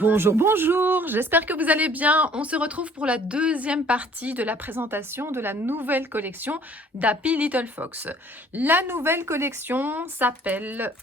Bonjour, bonjour, j'espère que vous allez bien. On se retrouve pour la deuxième partie de la présentation de la nouvelle collection d'Happy Little Fox. La nouvelle collection s'appelle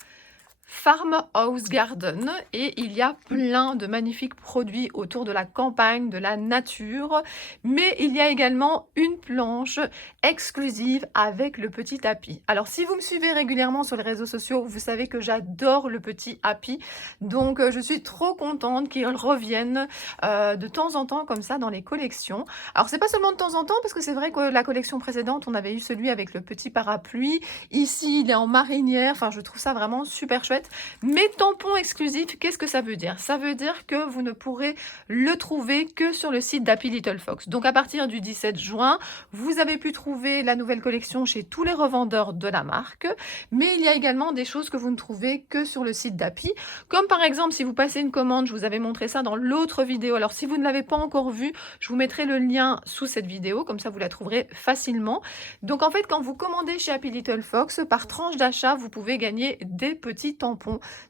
Farmhouse Garden et il y a plein de magnifiques produits autour de la campagne, de la nature, mais il y a également une planche exclusive avec le petit Happy. Alors si vous me suivez régulièrement sur les réseaux sociaux, vous savez que j'adore le petit Happy, donc je suis trop contente qu'il revienne de temps en temps comme ça dans les collections. Alors c'est pas seulement de temps en temps, parce que c'est vrai que la collection précédente, on avait eu celui avec le petit parapluie. Ici, il est en marinière, enfin je trouve ça vraiment super chouette. Mais tampon exclusif, qu'est-ce que ça veut dire? Ça veut dire que vous ne pourrez le trouver que sur le site d'Happy Little Fox. Donc à partir du 17 juin, vous avez pu trouver la nouvelle collection chez tous les revendeurs de la marque, mais il y a également des choses que vous ne trouvez que sur le site d'Happy, comme par exemple si vous passez une commande, je vous avais montré ça dans l'autre vidéo. Alors si vous ne l'avez pas encore vu, je vous mettrai le lien sous cette vidéo, comme ça vous la trouverez facilement. Donc en fait, quand vous commandez chez Happy Little Fox, par tranche d'achat, vous pouvez gagner des petits tampons.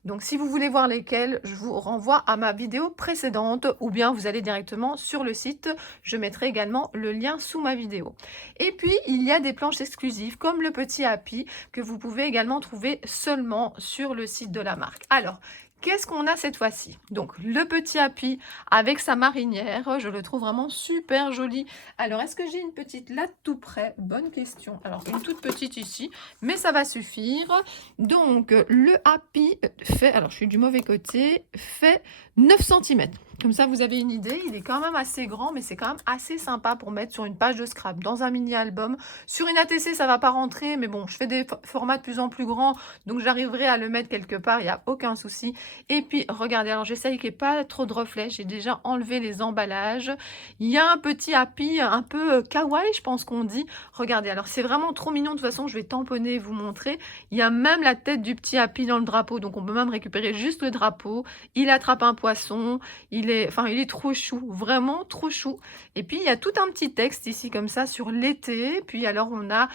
Donc si vous voulez voir lesquels, je vous renvoie à ma vidéo précédente, ou bien vous allez directement sur le site. Je mettrai également le lien sous ma vidéo. Et puis il y a des planches exclusives comme le petit Happy que vous pouvez également trouver seulement sur le site de la marque. Alors, qu'est-ce qu'on a cette fois-ci? Donc le petit Happy avec sa marinière, je le trouve vraiment super joli. Alors est-ce que j'ai une petite là tout près? Bonne question. Alors une toute petite ici, mais ça va suffire. Donc le Happy fait, alors je suis du mauvais côté, fait 9 cm. Comme ça vous avez une idée, il est quand même assez grand, mais c'est quand même assez sympa pour mettre sur une page de scrap, dans un mini-album. Sur une ATC ça va pas rentrer, mais bon, je fais des formats de plus en plus grands, donc j'arriverai à le mettre quelque part, il n'y a aucun souci. Et puis regardez, alors j'essaye qu'il n'y ait pas trop de reflets, j'ai déjà enlevé les emballages. Il y a un petit Happy un peu kawaii, je pense qu'on dit. Regardez, alors c'est vraiment trop mignon. De toute façon, je vais tamponner et vous montrer. Il y a même la tête du petit Happy dans le drapeau, donc on peut même récupérer juste le drapeau. Il attrape un poisson, il est trop chou, vraiment trop chou. Et puis il y a tout un petit texte ici comme ça sur l'été. Puis alors on a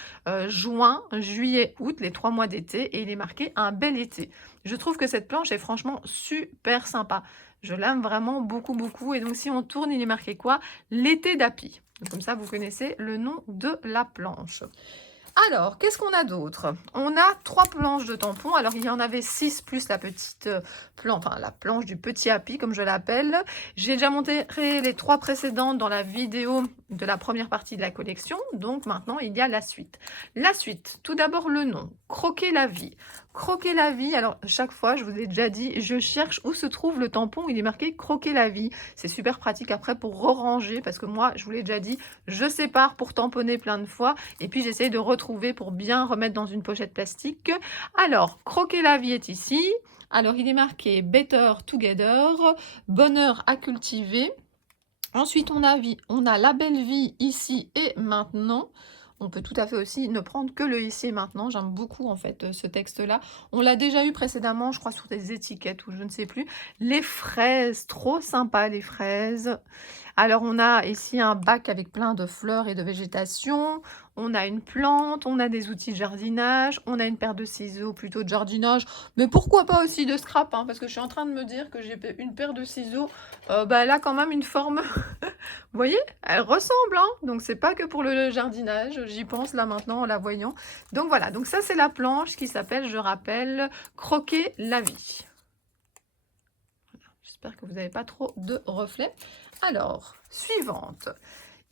juin, juillet, août, les 3 mois d'été, et il est marqué un bel été. Je trouve que cette planche est franchement super sympa. Je l'aime vraiment beaucoup, beaucoup. Et donc, si on tourne, il est marqué quoi? L'été d'Happy. Comme ça, vous connaissez le nom de la planche. Alors, qu'est-ce qu'on a d'autre? On a 3 planches de tampons. Alors, il y en avait 6 plus la petite planche, enfin la planche du petit Happy, comme je l'appelle. J'ai déjà montré les 3 précédentes dans la vidéo de la première partie de la collection. Donc, maintenant, il y a la suite. La suite, tout d'abord le nom. Croquer la vie. Croquer la vie. Alors, chaque fois, je vous ai déjà dit, je cherche où se trouve le tampon. Il est marqué croquer la vie. C'est super pratique après pour ranger, parce que moi, je vous l'ai déjà dit, je sépare pour tamponner plein de fois. Et puis, j'essaye de retrouver pour bien remettre dans une pochette plastique. Alors, croquer la vie est ici. Alors, il est marqué Better Together, bonheur à cultiver. Ensuite, on a la belle vie ici et maintenant. On peut tout à fait aussi ne prendre que le ici et maintenant. J'aime beaucoup en fait ce texte-là. On l'a déjà eu précédemment, je crois, sur des étiquettes ou je ne sais plus. Les fraises, trop sympa les fraises. Alors on a ici un bac avec plein de fleurs et de végétation. On a une plante, on a des outils de jardinage, on a une paire de ciseaux plutôt de jardinage. Mais pourquoi pas aussi de scrap, hein, parce que je suis en train de me dire que j'ai une paire de ciseaux. Elle a quand même une forme... Vous voyez, elle ressemble, hein, donc c'est pas que pour le jardinage, j'y pense là maintenant en la voyant. Donc voilà, donc ça c'est la planche qui s'appelle, je rappelle, Croquer la vie. Voilà, j'espère que vous n'avez pas trop de reflets. Alors, suivante.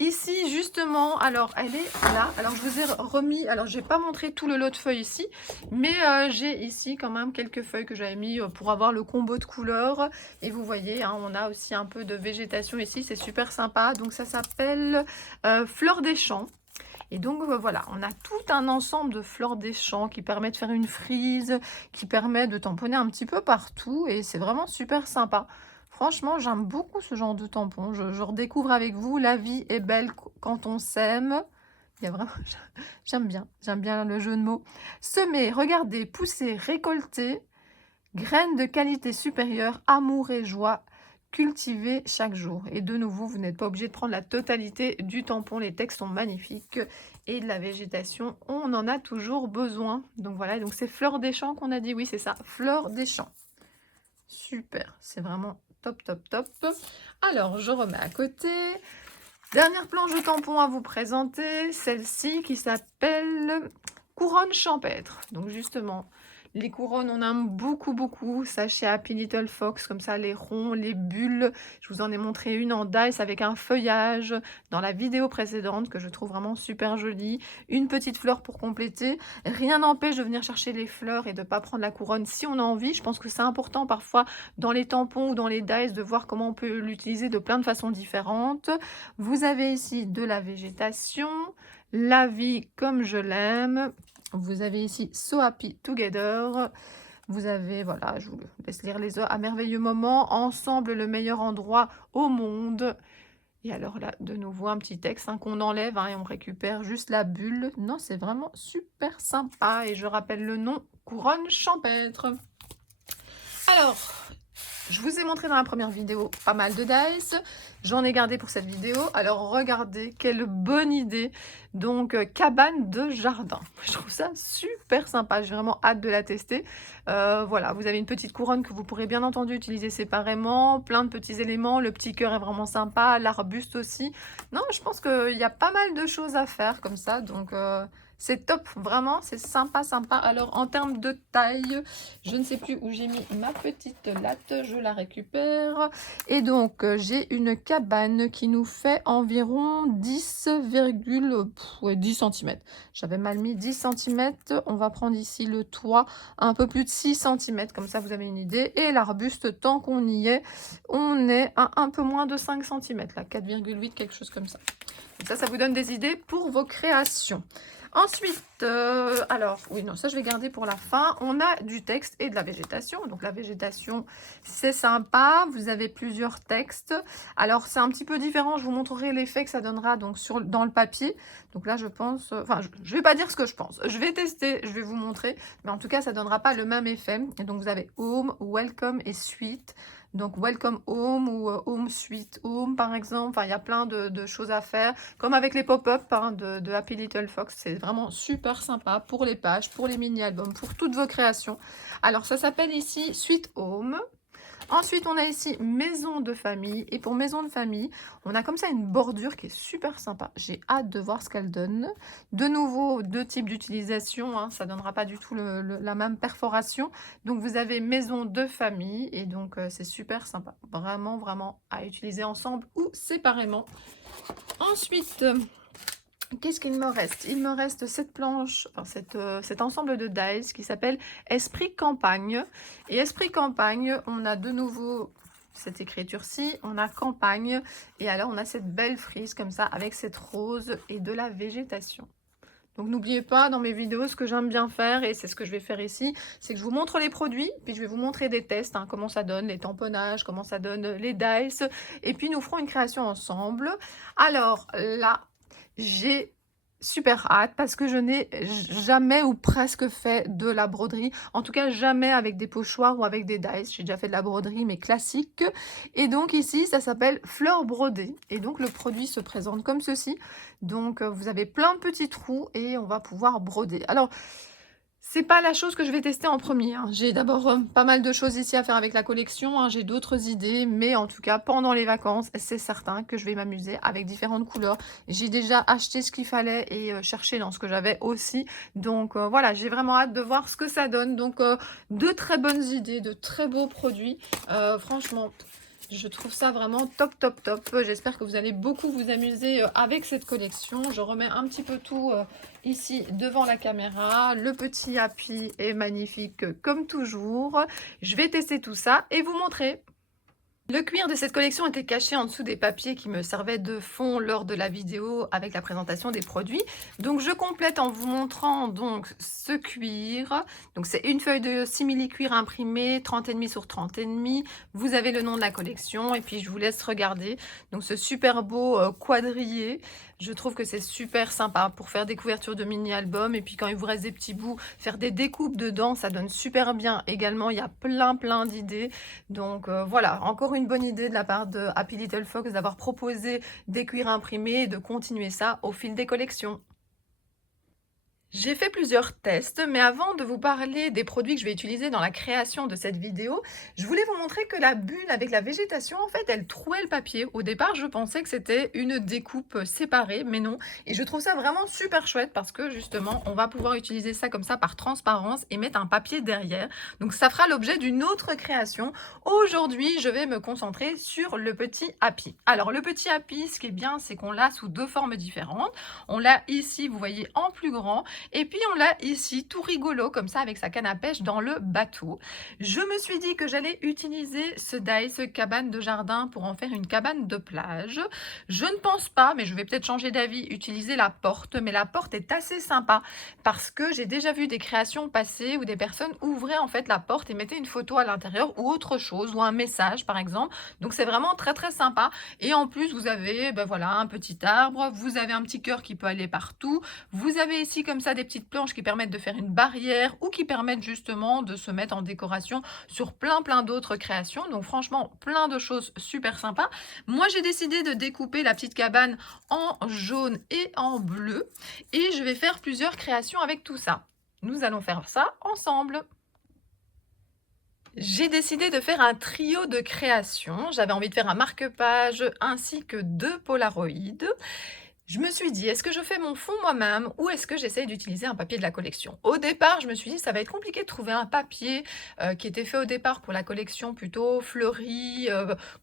Ici, justement, alors elle est là. Alors, je vous ai remis, alors je n'ai pas montré tout le lot de feuilles ici, mais j'ai ici quand même quelques feuilles que j'avais mis pour avoir le combo de couleurs. Et vous voyez, hein, on a aussi un peu de végétation ici, c'est super sympa. Donc, ça s'appelle Fleurs des champs. Et donc, voilà, on a tout un ensemble de fleurs des champs qui permet de faire une frise, qui permet de tamponner un petit peu partout. Et c'est vraiment super sympa. Franchement, j'aime beaucoup ce genre de tampon. Je redécouvre avec vous. La vie est belle quand on s'aime. Il y a vraiment... J'aime bien le jeu de mots. Semer, regarder, pousser, récolter. Graines de qualité supérieure, amour et joie. Cultiver chaque jour. Et de nouveau, vous n'êtes pas obligé de prendre la totalité du tampon. Les textes sont magnifiques. Et de la végétation, on en a toujours besoin. Donc voilà, donc c'est Fleurs des champs qu'on a dit. Oui, c'est ça, Fleurs des champs. Super, c'est vraiment top, top, top. Alors, je remets à côté. Dernière planche de tampon à vous présenter, celle-ci qui s'appelle couronne champêtre. Donc justement, les couronnes, on aime beaucoup, beaucoup. Ça chez Happy Little Fox, comme ça, les ronds, les bulles. Je vous en ai montré une en dice avec un feuillage dans la vidéo précédente que je trouve vraiment super jolie. Une petite fleur pour compléter. Rien n'empêche de venir chercher les fleurs et de ne pas prendre la couronne si on a envie. Je pense que c'est important parfois dans les tampons ou dans les dice de voir comment on peut l'utiliser de plein de façons différentes. Vous avez ici de la végétation, la vie comme je l'aime. Vous avez ici So Happy Together. Vous avez, voilà, je vous laisse lire les autres. À merveilleux moment, ensemble le meilleur endroit au monde. Et alors là, de nouveau, un petit texte qu'on enlève et on récupère juste la bulle. Non, c'est vraiment super sympa. Et je rappelle le nom, couronne champêtre. Alors, je vous ai montré dans la première vidéo pas mal de dice. J'en ai gardé pour cette vidéo. Alors, regardez, quelle bonne idée. Donc, cabane de jardin. Je trouve ça super sympa. J'ai vraiment hâte de la tester. Voilà, vous avez une petite couronne que vous pourrez bien entendu utiliser séparément. Plein de petits éléments. Le petit cœur est vraiment sympa. L'arbuste aussi. Non, je pense qu'il y a pas mal de choses à faire comme ça. Donc... c'est top, vraiment, c'est sympa, sympa. Alors, en termes de taille, je ne sais plus où j'ai mis ma petite latte, je la récupère. Et donc, j'ai une cabane qui nous fait environ 10 cm. J'avais mal mis 10 cm. On va prendre ici le toit, un peu plus de 6 cm, comme ça vous avez une idée. Et l'arbuste, tant qu'on y est, on est à un peu moins de 5 cm, là, 4,8, quelque chose comme ça. Donc ça vous donne des idées pour vos créations. Ensuite, alors, oui, non, ça je vais garder pour la fin. On a du texte et de la végétation. Donc la végétation, c'est sympa. Vous avez plusieurs textes. Alors, c'est un petit peu différent. Je vous montrerai l'effet que ça donnera donc dans le papier. Donc là, je pense... enfin, je vais pas dire ce que je pense. Je vais tester, je vais vous montrer. Mais en tout cas, ça donnera pas le même effet. Et donc, vous avez Home, Welcome et Suite. Donc, Welcome Home ou Home Sweet Home, par exemple. Enfin, il y a plein de choses à faire. Comme avec les pop-up de Happy Little Fox. C'est vraiment super sympa pour les pages, pour les mini-albums, pour toutes vos créations. Alors, ça s'appelle ici Sweet Home. Ensuite, on a ici maison de famille. Et pour maison de famille, on a comme ça une bordure qui est super sympa. J'ai hâte de voir ce qu'elle donne. De nouveau, deux types d'utilisation. Ça ne donnera pas du tout la même perforation. Donc, vous avez maison de famille. Et donc, c'est super sympa. Vraiment, vraiment à utiliser ensemble ou séparément. Ensuite... qu'est-ce qu'il me reste? Il me reste cette planche, enfin cet ensemble de dice qui s'appelle Esprit Campagne. Et Esprit Campagne, on a de nouveau cette écriture-ci, on a Campagne. Et alors, on a cette belle frise comme ça avec cette rose et de la végétation. Donc, n'oubliez pas, dans mes vidéos, ce que j'aime bien faire, et c'est ce que je vais faire ici, c'est que je vous montre les produits, puis je vais vous montrer des tests, comment ça donne, les tamponnages, comment ça donne les dice. Et puis, nous ferons une création ensemble. Alors, là... j'ai super hâte parce que je n'ai jamais ou presque fait de la broderie. En tout cas, jamais avec des pochoirs ou avec des dice. J'ai déjà fait de la broderie, mais classique. Et donc ici, ça s'appelle fleurs brodées. Et donc, le produit se présente comme ceci. Donc, vous avez plein de petits trous et on va pouvoir broder. Alors... c'est pas la chose que je vais tester en premier. J'ai d'abord pas mal de choses ici à faire avec la collection. J'ai d'autres idées, mais en tout cas, pendant les vacances, c'est certain que je vais m'amuser avec différentes couleurs. J'ai déjà acheté ce qu'il fallait et cherché dans ce que j'avais aussi. Donc voilà, j'ai vraiment hâte de voir ce que ça donne. Donc de très bonnes idées, de très beaux produits. Franchement... je trouve ça vraiment top, top, top. J'espère que vous allez beaucoup vous amuser avec cette collection. Je remets un petit peu tout ici devant la caméra. Le petit Happy est magnifique comme toujours. Je vais tester tout ça et vous montrer. Le cuir de cette collection était caché en dessous des papiers qui me servaient de fond lors de la vidéo avec la présentation des produits. Donc je complète en vous montrant donc ce cuir. Donc c'est une feuille de simili-cuir imprimée 30,5 sur 30,5. Vous avez le nom de la collection et puis je vous laisse regarder. Donc ce super beau quadrillé. Je trouve que c'est super sympa pour faire des couvertures de mini-albums. Et puis quand il vous reste des petits bouts, faire des découpes dedans, ça donne super bien également. Il y a plein d'idées. Donc voilà, encore une bonne idée de la part de Happy Little Fox d'avoir proposé des cuirs imprimés et de continuer ça au fil des collections. J'ai fait plusieurs tests, mais avant de vous parler des produits que je vais utiliser dans la création de cette vidéo, je voulais vous montrer que la bulle avec la végétation, en fait, elle trouait le papier. Au départ, je pensais que c'était une découpe séparée, mais non. Et je trouve ça vraiment super chouette parce que justement, on va pouvoir utiliser ça comme ça par transparence et mettre un papier derrière. Donc ça fera l'objet d'une autre création. Aujourd'hui, je vais me concentrer sur le petit happy. Alors le petit happy, ce qui est bien, c'est qu'on l'a sous deux formes différentes. On l'a ici, vous voyez, en plus grand. Et puis on l'a ici, tout rigolo, comme ça, avec sa canne à pêche dans le bateau. Je me suis dit que j'allais utiliser ce dice cabane de jardin pour en faire une cabane de plage. Je ne pense pas, mais je vais peut-être changer d'avis, utiliser la porte. Mais la porte est assez sympa parce que j'ai déjà vu des créations passer où des personnes ouvraient en fait la porte et mettaient une photo à l'intérieur ou autre chose, ou un message par exemple. Donc c'est vraiment très très sympa. Et en plus, vous avez ben voilà, un petit arbre, vous avez un petit cœur qui peut aller partout. Vous avez ici comme ça des petites planches qui permettent de faire une barrière ou qui permettent justement de se mettre en décoration sur plein d'autres créations. Donc franchement, plein de choses super sympas. Moi, j'ai décidé de découper la petite cabane en jaune et en bleu. Et je vais faire plusieurs créations avec tout ça. Nous allons faire ça ensemble. J'ai décidé de faire un trio de créations. J'avais envie de faire un marque-page ainsi que 2 polaroïdes. Je me suis dit, est-ce que je fais mon fond moi-même ou est-ce que j'essaye d'utiliser un papier de la collection? Au départ, je me suis dit, ça va être compliqué de trouver un papier qui était fait au départ pour la collection plutôt fleurie,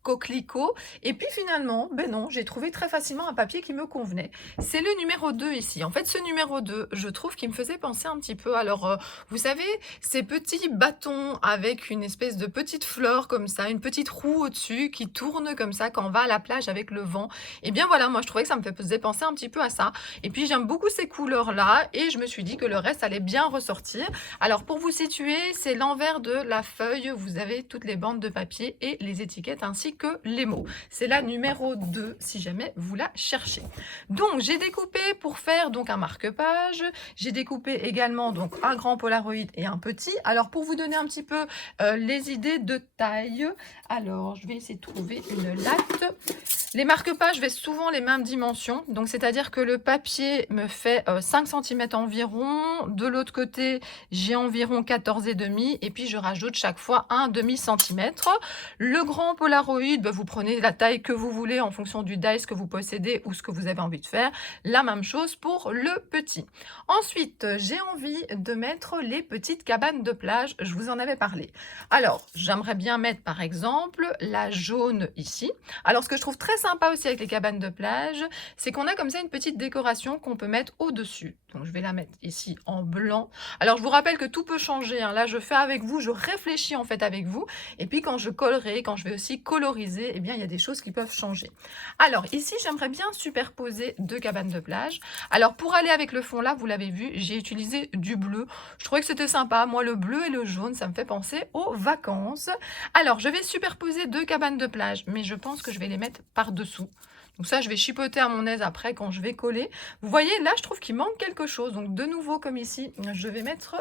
coquelicot. Et puis finalement, ben non, j'ai trouvé très facilement un papier qui me convenait. C'est le numéro 2 ici. En fait, ce numéro 2, je trouve qu'il me faisait penser un petit peu. Alors, vous savez, ces petits bâtons avec une espèce de petite fleur comme ça, une petite roue au-dessus qui tourne comme ça quand on va à la plage avec le vent. Et bien voilà, moi je trouvais que ça me faisait penser un petit peu à ça. Et puis j'aime beaucoup ces couleurs-là et je me suis dit que le reste allait bien ressortir. Alors pour vous situer, c'est l'envers de la feuille. Vous avez toutes les bandes de papier et les étiquettes ainsi que les mots. C'est la numéro 2 si jamais vous la cherchez. Donc j'ai découpé pour faire donc un marque-page. J'ai découpé également donc un grand polaroid et un petit. Alors pour vous donner un petit peu les idées de taille, alors je vais essayer de trouver une latte. Les marque-pages, je vais souvent les mêmes dimensions. Donc, c'est-à-dire que le papier me fait 5 cm environ. De l'autre côté, j'ai environ 14,5. Et puis, je rajoute chaque fois un demi-centimètre. Le grand Polaroid, ben, vous prenez la taille que vous voulez en fonction du dice que vous possédez ou ce que vous avez envie de faire. La même chose pour le petit. Ensuite, j'ai envie de mettre les petites cabanes de plage. Je vous en avais parlé. Alors, j'aimerais bien mettre, par exemple, la jaune ici. Alors, ce que je trouve très sympa aussi avec les cabanes de plage, c'est qu'on a comme ça une petite décoration qu'on peut mettre au-dessus. Donc, je vais la mettre ici en blanc. Alors, je vous rappelle que tout peut changer, hein. Là, je fais avec vous, je réfléchis en fait avec vous. Et puis, quand je collerai, quand je vais aussi coloriser, eh bien, il y a des choses qui peuvent changer. Alors, ici, j'aimerais bien superposer 2 cabanes de plage. Alors, pour aller avec le fond là, vous l'avez vu, j'ai utilisé du bleu. Je trouvais que c'était sympa. Moi, le bleu et le jaune, ça me fait penser aux vacances. Alors, je vais superposer 2 cabanes de plage, mais je pense que je vais les mettre par-dessous. Donc ça, je vais chipoter à mon aise après quand je vais coller. Vous voyez, là, je trouve qu'il manque quelque chose. Donc, de nouveau, comme ici, je vais mettre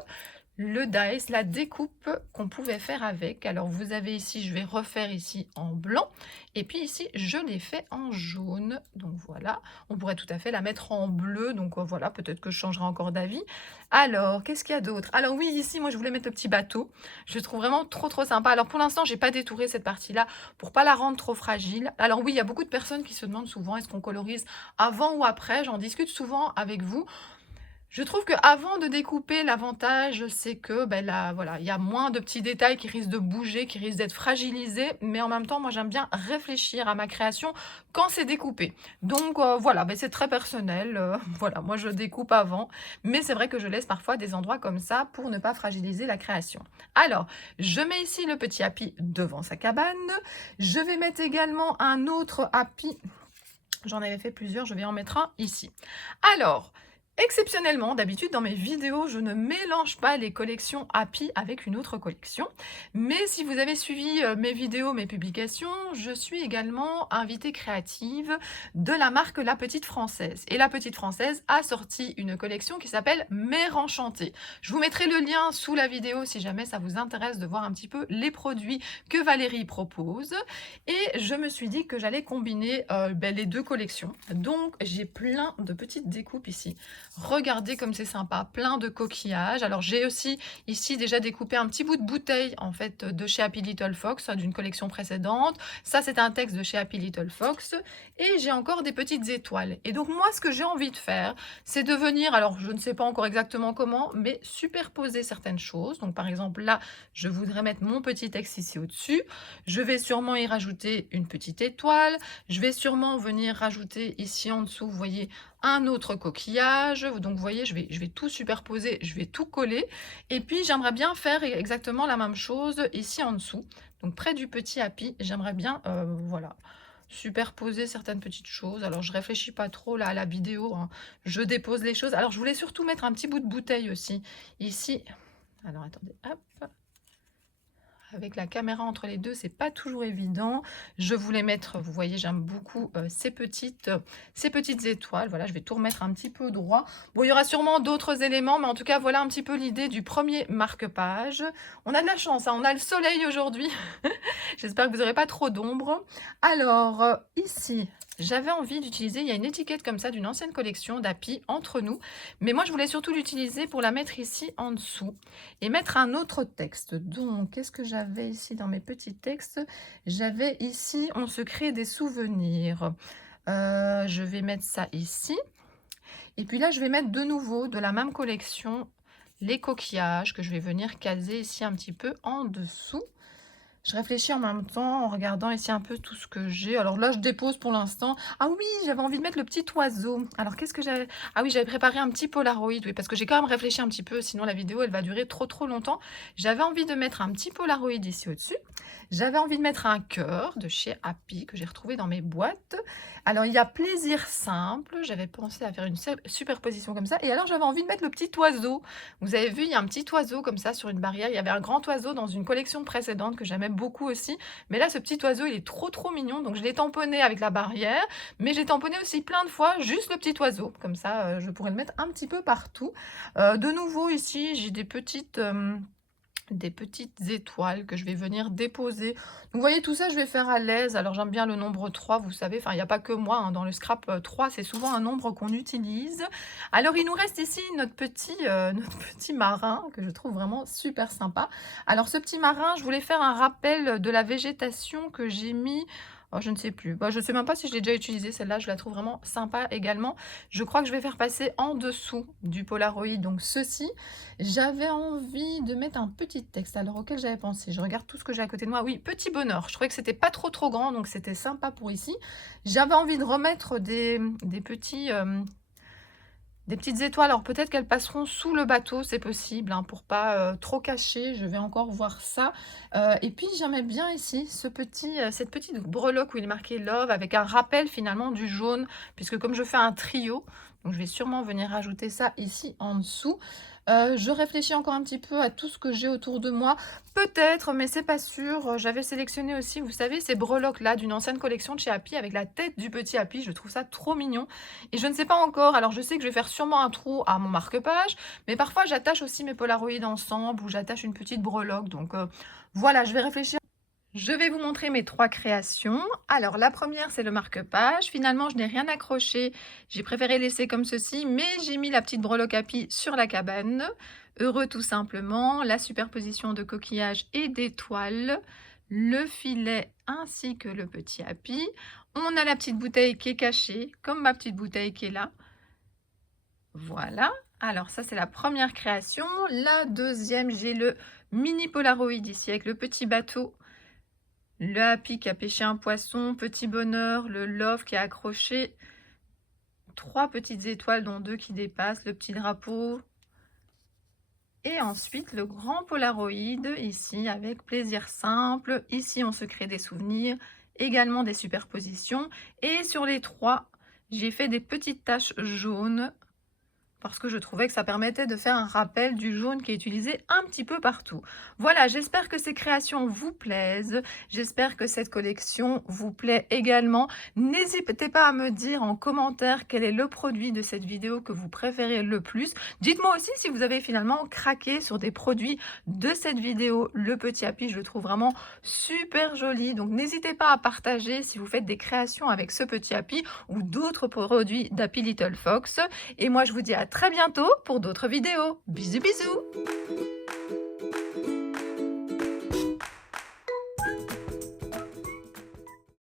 le dice, la découpe qu'on pouvait faire avec. Alors, vous avez ici, je vais refaire ici en blanc. Et puis ici, je l'ai fait en jaune. Donc, voilà. On pourrait tout à fait la mettre en bleu. Donc, voilà, peut-être que je changerai encore d'avis. Alors, qu'est-ce qu'il y a d'autre? Alors, oui, ici, moi, je voulais mettre le petit bateau. Je le trouve vraiment trop sympa. Alors, pour l'instant, j'ai pas détouré cette partie-là pour pas la rendre trop fragile. Alors, oui, il y a beaucoup de personnes qui se demandent souvent, est-ce qu'on colorise avant ou après? J'en discute souvent avec vous. Je trouve qu'avant de découper, l'avantage, c'est que ben là, voilà, il y a moins de petits détails qui risquent de bouger, qui risquent d'être fragilisés. Mais en même temps, moi, j'aime bien réfléchir à ma création quand c'est découpé. Donc, voilà, ben c'est très personnel. Voilà, moi, je découpe avant. Mais c'est vrai que je laisse parfois des endroits comme ça pour ne pas fragiliser la création. Alors, je mets ici le petit happy devant sa cabane. Je vais mettre également un autre happy. J'en avais fait plusieurs, je vais en mettre un ici. Alors, exceptionnellement, d'habitude dans mes vidéos, je ne mélange pas les collections Happy avec une autre collection. Mais si vous avez suivi mes vidéos, mes publications, je suis également invitée créative de la marque La Petite Française. Et La Petite Française a sorti une collection qui s'appelle Mère Enchantée. Je vous mettrai le lien sous la vidéo si jamais ça vous intéresse de voir un petit peu les produits que Valérie propose. Et je me suis dit que j'allais combiner les deux collections. Donc j'ai plein de petites découpes ici. Regardez comme c'est sympa, plein de coquillages. Alors j'ai aussi ici déjà découpé un petit bout de bouteille en fait de chez Happy Little Fox, d'une collection précédente. Ça c'est un texte de chez Happy Little Fox et j'ai encore des petites étoiles. Et donc moi ce que j'ai envie de faire, c'est de venir, alors je ne sais pas encore exactement comment, mais superposer certaines choses. Donc par exemple là, je voudrais mettre mon petit texte ici au-dessus. Je vais sûrement y rajouter une petite étoile. Je vais sûrement venir rajouter ici en dessous, vous voyez, un autre coquillage. Donc vous voyez, je vais tout superposer, je vais tout coller. Et puis j'aimerais bien faire exactement la même chose ici en dessous. Donc près du petit Happy, j'aimerais bien, voilà, superposer certaines petites choses. Alors je réfléchis pas trop là à la vidéo, hein. Je dépose les choses. Alors je voulais surtout mettre un petit bout de bouteille aussi ici. Alors attendez, hop. Avec la caméra entre les deux, c'est pas toujours évident. Je voulais mettre, vous voyez, j'aime beaucoup ces petites étoiles. Voilà, je vais tout remettre un petit peu droit. Bon, il y aura sûrement d'autres éléments, mais en tout cas, voilà un petit peu l'idée du premier marque-page. On a de la chance, hein, on a le soleil aujourd'hui. J'espère que vous n'aurez pas trop d'ombre. Alors, ici, j'avais envie d'utiliser, il y a une étiquette comme ça d'une ancienne collection d'Happy entre nous, mais moi je voulais surtout l'utiliser pour la mettre ici en dessous et mettre un autre texte. Donc, qu'est-ce que j'avais ici dans mes petits textes? J'avais ici, on se crée des souvenirs. Je vais mettre ça ici. Et puis là, je vais mettre de nouveau de la même collection les coquillages que je vais venir caser ici un petit peu en dessous. Je réfléchis en même temps en regardant ici un peu tout ce que j'ai. Alors là, je dépose pour l'instant. Ah oui, j'avais envie de mettre le petit oiseau. Alors qu'est-ce que j'avais? Ah oui, j'avais préparé un petit Polaroid, oui, parce que j'ai quand même réfléchi un petit peu, sinon la vidéo, elle va durer trop longtemps. J'avais envie de mettre un petit Polaroid ici au-dessus. J'avais envie de mettre un cœur de chez Happy que j'ai retrouvé dans mes boîtes. Alors, il y a plaisir simple. J'avais pensé à faire une superposition comme ça. Et alors, j'avais envie de mettre le petit oiseau. Vous avez vu, il y a un petit oiseau comme ça sur une barrière. Il y avait un grand oiseau dans une collection précédente que j'aimais beaucoup aussi. Mais là, ce petit oiseau, il est trop mignon. Donc, je l'ai tamponné avec la barrière. Mais j'ai tamponné aussi plein de fois juste le petit oiseau. Comme ça, je pourrais le mettre un petit peu partout. De nouveau, ici, j'ai des petites étoiles que je vais venir déposer. Donc, vous voyez, tout ça, je vais faire à l'aise. Alors, j'aime bien le nombre 3, vous savez. Enfin, il n'y a pas que moi, hein. Dans le scrap, 3, c'est souvent un nombre qu'on utilise. Alors, il nous reste ici notre petit marin, que je trouve vraiment super sympa. Alors, ce petit marin, je voulais faire un rappel de la végétation que j'ai mis... Oh, je ne sais plus. Bah, je ne sais même pas si je l'ai déjà utilisée. Celle-là, je la trouve vraiment sympa également. Je crois que je vais faire passer en dessous du Polaroid. Donc, ceci, j'avais envie de mettre un petit texte. Alors, auquel j'avais pensé. Je regarde tout ce que j'ai à côté de moi. Oui, petit bonheur. Je trouvais que c'était pas trop grand. Donc, c'était sympa pour ici. J'avais envie de remettre des petites étoiles. Alors, peut-être qu'elles passeront sous le bateau, c'est possible, hein, pour pas trop cacher. Je vais encore voir ça. Et puis, j'aimais bien ici cette petite breloque où il est marqué Love avec un rappel finalement du jaune, puisque comme je fais un trio, donc je vais sûrement venir rajouter ça ici en dessous. Je réfléchis encore un petit peu à tout ce que j'ai autour de moi. Peut-être, mais c'est pas sûr. J'avais sélectionné aussi, vous savez, ces breloques là d'une ancienne collection de chez Happy avec la tête du petit Happy. Je trouve ça trop mignon. Et je ne sais pas encore. Alors, je sais que je vais faire sûrement un trou à mon marque-page, mais parfois j'attache aussi mes Polaroids ensemble ou j'attache une petite breloque. Donc voilà, je vais réfléchir. Je vais vous montrer mes 3 créations. Alors, la première, c'est le marque-page. Finalement, je n'ai rien accroché. J'ai préféré laisser comme ceci, mais j'ai mis la petite breloque Happy sur la cabane. Heureux tout simplement. La superposition de coquillages et d'étoiles. Le filet ainsi que le petit Happy. On a la petite bouteille qui est cachée, comme ma petite bouteille qui est là. Voilà. Alors, ça, c'est la première création. La deuxième, j'ai le mini Polaroid ici avec le petit bateau. Le Happy qui a pêché un poisson, petit bonheur, le Love qui a accroché 3 petites étoiles dont 2 qui dépassent, le petit drapeau. Et ensuite le grand Polaroid ici avec plaisir simple. Ici on se crée des souvenirs, également des superpositions. Et sur les 3, j'ai fait des petites taches jaunes parce que je trouvais que ça permettait de faire un rappel du jaune qui est utilisé un petit peu partout. Voilà, j'espère que ces créations vous plaisent. J'espère que cette collection vous plaît également. N'hésitez pas à me dire en commentaire quel est le produit de cette vidéo que vous préférez le plus. Dites-moi aussi si vous avez finalement craqué sur des produits de cette vidéo. Le petit Happy, je le trouve vraiment super joli. Donc n'hésitez pas à partager si vous faites des créations avec ce petit Happy ou d'autres produits d'Happy Little Fox. Et moi, je vous dis à très bientôt pour d'autres vidéos. Bisous bisous!